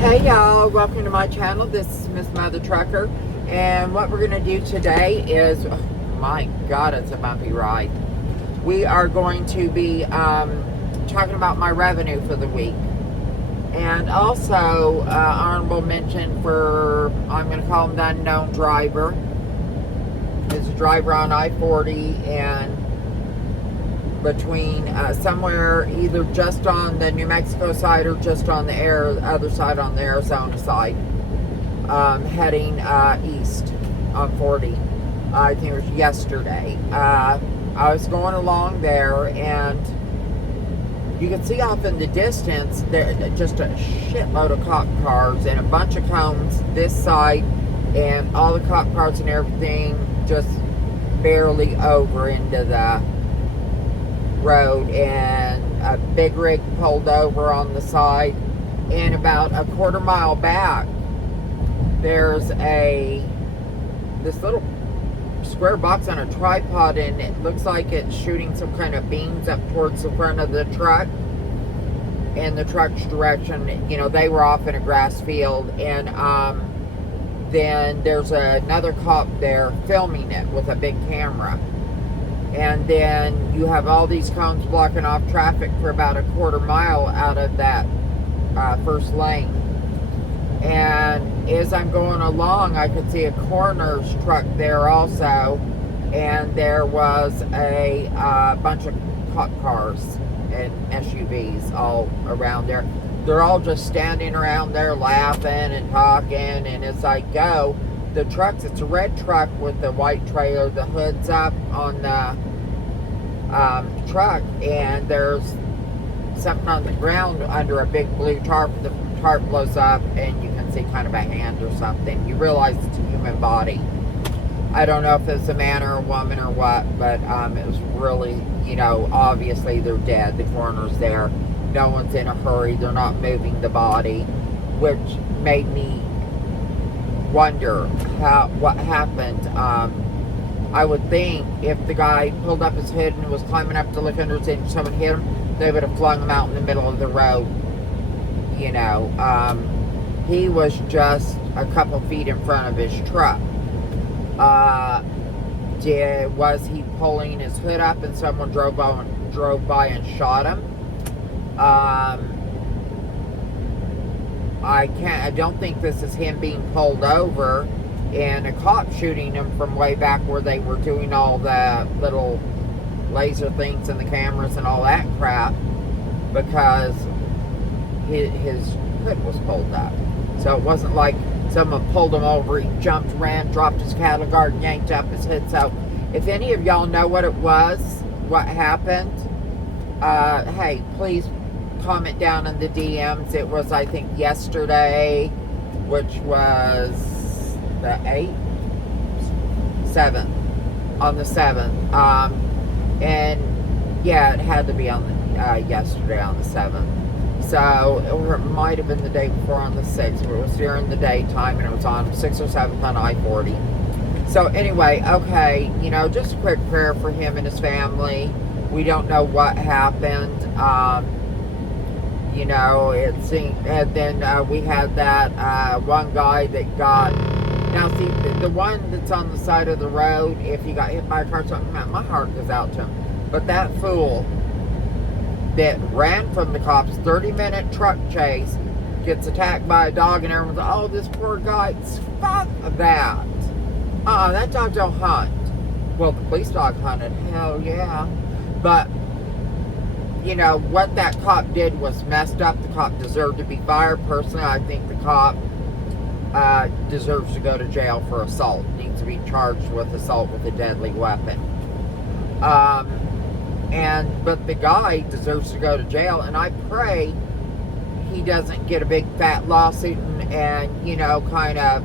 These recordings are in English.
Hey y'all, welcome to my channel. This is Miss Mother Trucker, and what we're going to do today is, oh my god, it's a bumpy ride. We are going to be talking about my revenue for the week, and also honorable mention for, I'm going to call him the unknown driver. Is a driver on I-40 and between somewhere either just on the New Mexico side or just on the other side on the Arizona side, heading east on 40. I think it was yesterday. I was going along there, and you can see off in the distance there just a shitload of cop cars and a bunch of cones this side, and all the cop cars and everything just barely over into the road, and a big rig pulled over on the side, and about a quarter mile back there's this little square box on a tripod, and it looks like it's shooting some kind of beams up towards the front of the truck. And the truck's direction, they were off in a grass field, and then there's another cop there filming it with a big camera. And then you have all these cones blocking off traffic for about a quarter mile out of that first lane. And as I'm going along, I could see a coroner's truck there also, and there was a bunch of cop cars and SUVs all around there. They're all just standing around there laughing and talking, and as I go, the trucks, it's a red truck with the white trailer, the hood's up on the truck, and there's something on the ground under a big blue tarp. The tarp blows up, and you can see kind of a hand or something. You realize it's a human body. I don't know if it's a man or a woman or what, but it was really, obviously they're dead. The coroner's there. No one's in a hurry. They're not moving the body, which made me wonder what happened. I would think if the guy pulled up his hood and was climbing up to look under his seat and someone hit him, they would have flung him out in the middle of the road. He was just a couple feet in front of his truck. Was he pulling his hood up and someone drove by and shot him? I don't think this is him being pulled over and a cop shooting him from way back where they were doing all the little laser things and the cameras and all that crap, because his hood was pulled up. So it wasn't like someone pulled him over, he jumped, ran, dropped his cattle guard, and yanked up his hood. So if any of y'all know what it was, what happened, hey, please comment down in the DMs. It was, I think, yesterday, which was the 7th, on the 7th. And yeah, it had to be on the yesterday on the 7th. So, or it might have been the day before on the 6th, but it was during the daytime, and it was on 6th or 7th on I-40. So anyway, okay, just a quick prayer for him and his family. We don't know what happened. It seemed, and then we had that one guy that got, now see, the one that's on the side of the road, if he got hit by a car, something, my heart goes out to him. But that fool that ran from the cops, 30-minute truck chase, gets attacked by a dog, and everyone's like, oh, this poor guy. Fuck that. That dog don't hunt. Well, the police dog hunted, hell yeah. But what that cop did was messed up. The cop deserved to be fired. Personally, I think the cop deserves to go to jail for assault. Needs to be charged with assault with a deadly weapon. But the guy deserves to go to jail, and I pray he doesn't get a big fat lawsuit and kind of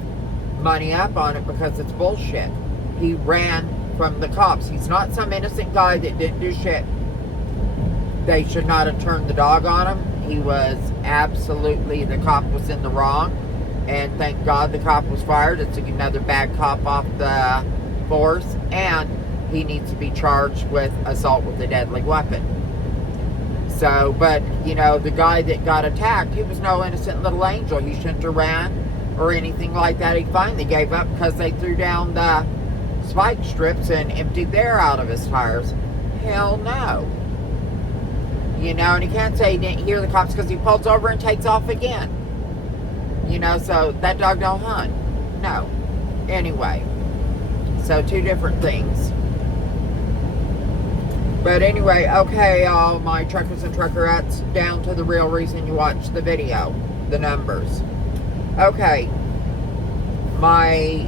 money up on it, because it's bullshit. He ran from the cops. He's not some innocent guy that didn't do shit. They should not have turned the dog on him. He was absolutely, the cop was in the wrong, and thank God the cop was fired. It's another bad cop off the force, and he needs to be charged with assault with a deadly weapon. So, but, you know, the guy that got attacked, he was no innocent little angel. He shouldn't have ran or anything like that. He finally gave up because they threw down the spike strips and emptied the air out of his tires. Hell no. You know, and he can't say he didn't hear the cops because he pulls over and takes off again. You know, so that dog don't hunt. No. Anyway. So, two different things. But anyway, okay, all my truckers and truckerettes, down to the real reason you watch the video. The numbers. Okay. My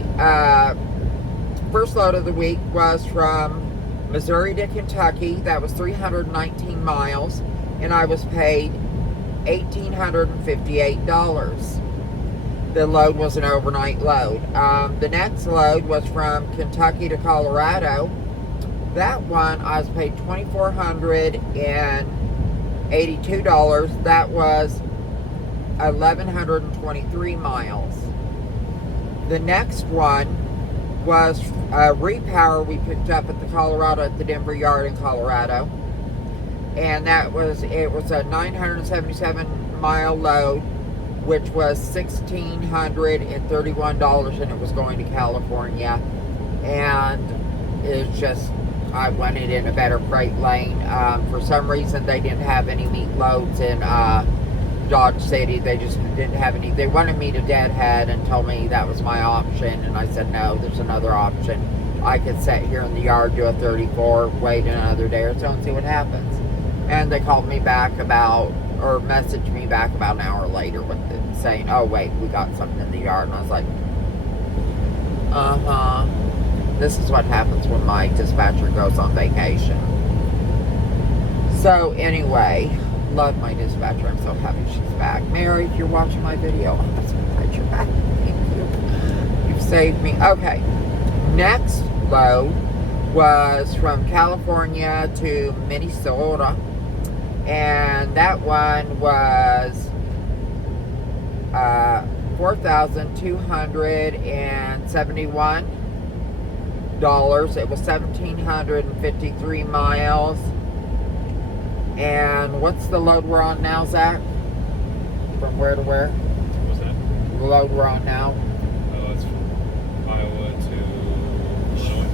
first load of the week was from Missouri to Kentucky. That was 319 miles. And I was paid $1,858. The load was an overnight load. The next load was from Kentucky to Colorado. That one I was paid $2,482. That was 1,123 miles. The next one was a repower we picked up at the Denver yard in Colorado. And it was a 977 mile load, which was $1,631, and it was going to California. And it's just, I wanted in a better freight lane. For some reason, they didn't have any meat loads in Dodge City. They just didn't have any. They wanted me to deadhead and told me that was my option. And I said, no, there's another option. I could sit here in the yard, do a 34, wait another day or so and see what happens. And they called me back messaged me back about an hour later with it saying, oh, wait, we got something in the yard. And I was like, this is what happens when my dispatcher goes on vacation. So anyway, love my dispatcher. I'm so happy she's back. Mary, if you're watching my video, I'm so glad you're back. Thank you. You've saved me. Okay. Next load was from California to Minnesota. And that one was $4,271. It was 1,753 miles. And what's the load we're on now, Zach? From where to where? What's that? The load we're on now? Oh, it's from Iowa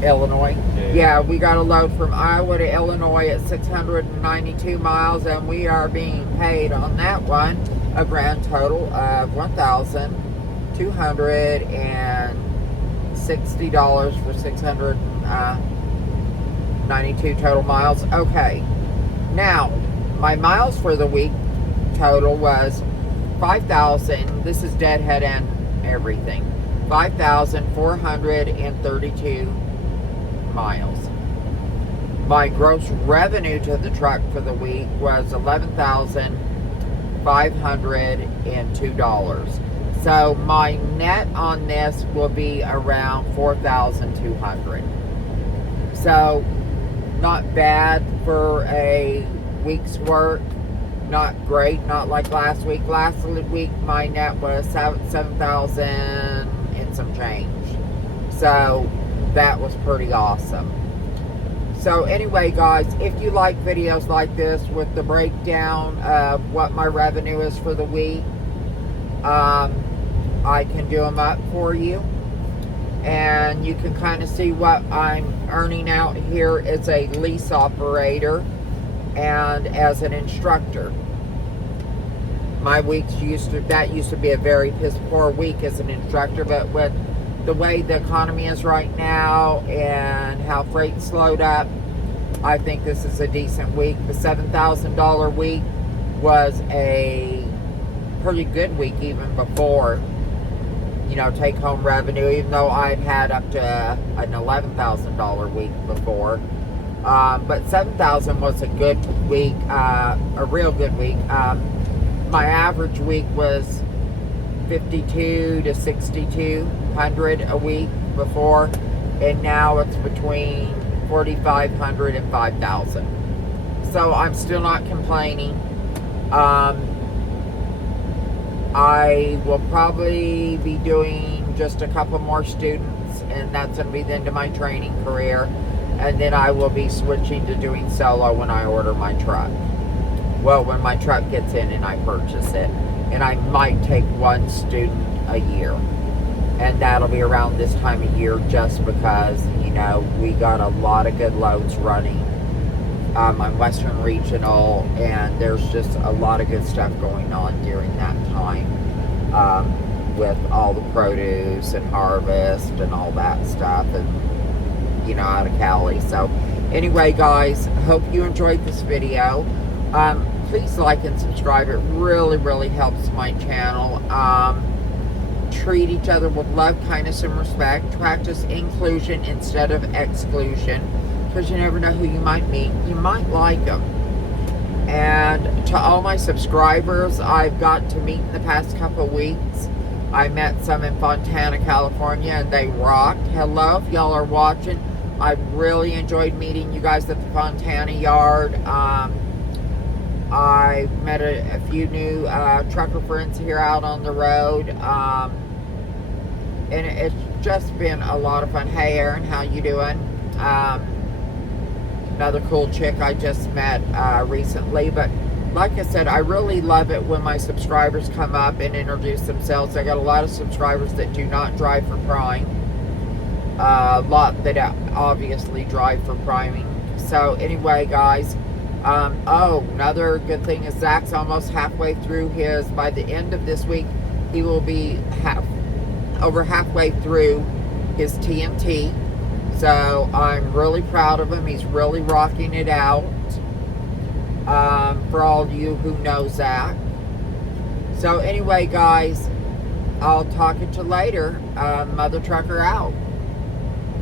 to Illinois. Yeah. Yeah, we got a load from Iowa to Illinois at 692 miles, and we are being paid on that one a grand total of $1,260 for 692 total miles. Okay. Now, my miles for the week total was 5,000. This is deadhead and everything. 5,432 miles. My gross revenue to the truck for the week was $11,502. So my net on this will be around $4,200. So not bad for a week's work. Not great, not like last week. Last week my net was 7,000 and some change. So that was pretty awesome. So anyway, guys, if you like videos like this with the breakdown of what my revenue is for the week, I can do them up for you. And you can kind of see what I'm earning out here as a lease operator and as an instructor. My weeks used to be a very piss poor week as an instructor, but with the way the economy is right now and how freight slowed up, I think this is a decent week. The $7,000 week was a pretty good week even before, take home revenue, even though I'd had up to an $11,000 week before. But 7,000 was a good week, a real good week. My average week was 52 to 6,200 a week before, and now it's between 4,500 and 5,000. So I'm still not complaining. I will probably be doing just a couple more students, and that's going to be the end of my training career. And then I will be switching to doing solo when I order my truck. Well, when my truck gets in and I purchase it. And I might take one student a year. And that'll be around this time of year just because, you know, we got a lot of good loads running on Western Regional, and there's just a lot of good stuff going on during that time with all the produce and harvest and all that stuff, and, you know, out of Cali. So anyway, guys, hope you enjoyed this video. Please like and subscribe. It really, really helps my channel. Treat each other with love, kindness, and respect. Practice inclusion instead of exclusion, because you never know who you might meet. You might like them. And to all my subscribers I've got to meet in the past couple weeks, I met some in Fontana, California, and they rocked. Hello, if y'all are watching. I really enjoyed meeting you guys at the Fontana yard. I met a few new trucker friends here out on the road. And it's just been a lot of fun. Hey, Erin, how you doing? Another cool chick I just met recently. But like I said, I really love it when my subscribers come up and introduce themselves. I got a lot of subscribers that do not drive for prime. A lot that obviously drive for priming. So anyway, guys. Oh, another good thing is Zach's almost halfway through his, by the end of this week, he will be over halfway through his TNT. So I'm really proud of him. He's really rocking it out. For all of you who know Zach. So anyway, guys, I'll talk to you later. Mother Trucker out.